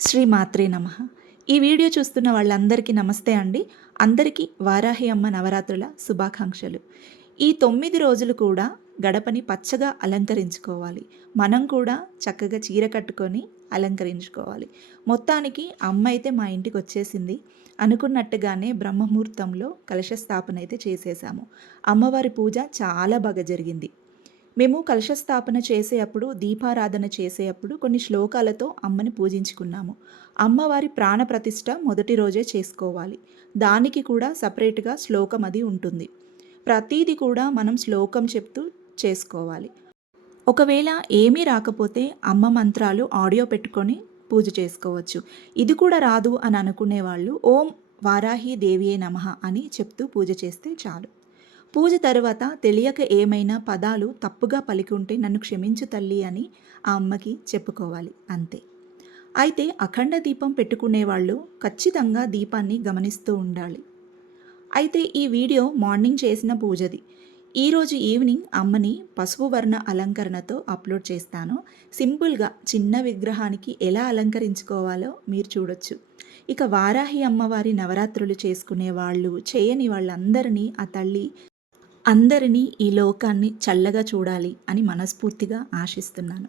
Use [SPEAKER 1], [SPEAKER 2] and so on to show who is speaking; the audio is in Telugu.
[SPEAKER 1] శ్రీ మాత్రే నమ. ఈ వీడియో చూస్తున్న వాళ్ళందరికీ నమస్తే అండి. అందరికీ వారాహి అమ్మ నవరాత్రుల శుభాకాంక్షలు. ఈ తొమ్మిది రోజులు కూడా గడపని పచ్చగా అలంకరించుకోవాలి. మనం కూడా చక్కగా చీర కట్టుకొని అలంకరించుకోవాలి. మొత్తానికి అమ్మ అయితే మా ఇంటికి వచ్చేసింది. అనుకున్నట్టుగానే బ్రహ్మముహూర్తంలో కలశ స్థాపన అయితే చేసేసాము. అమ్మవారి పూజ చాలా బాగా జరిగింది. మేము కలశస్థాపన చేసేటప్పుడు దీపారాధన చేసేటప్పుడు కొన్ని శ్లోకాలతో అమ్మని పూజించుకున్నాము. అమ్మవారి ప్రాణ ప్రతిష్ట మొదటి రోజే చేసుకోవాలి. దానికి కూడా సపరేట్గా శ్లోకం అది ఉంటుంది. ప్రతీది కూడా మనం శ్లోకం చెప్తూ చేసుకోవాలి. ఒకవేళ ఏమీ రాకపోతే అమ్మ మంత్రాలు ఆడియో పెట్టుకొని పూజ చేసుకోవచ్చు. ఇది కూడా రాదు అని అనుకునే వాళ్ళు ఓం వారాహి దేవియే నమ అని చెప్తూ పూజ చేస్తే చాలు. పూజ తర్వాత తెలియక ఏమైనా పదాలు తప్పుగా పలికుంటే నన్ను క్షమించు తల్లి అని ఆ అమ్మకి చెప్పుకోవాలి అంతే. అయితే అఖండ దీపం పెట్టుకునేవాళ్ళు ఖచ్చితంగా దీపాన్ని గమనిస్తూ ఉండాలి. అయితే ఈ వీడియో మార్నింగ్ చేసిన పూజది. ఈరోజు ఈవినింగ్ అమ్మని పసుపు వర్ణ అలంకరణతో అప్లోడ్ చేస్తాను. సింపుల్గా చిన్న విగ్రహానికి ఎలా అలంకరించుకోవాలో మీరు చూడొచ్చు. ఇక వారాహి అమ్మవారి నవరాత్రులు చేసుకునే వాళ్ళు చేయని వాళ్ళందరినీ ఆ తల్లి అందరినీ ఈ లోకాన్ని చల్లగా చూడాలి అని మనస్ఫూర్తిగా ఆశిస్తున్నాను.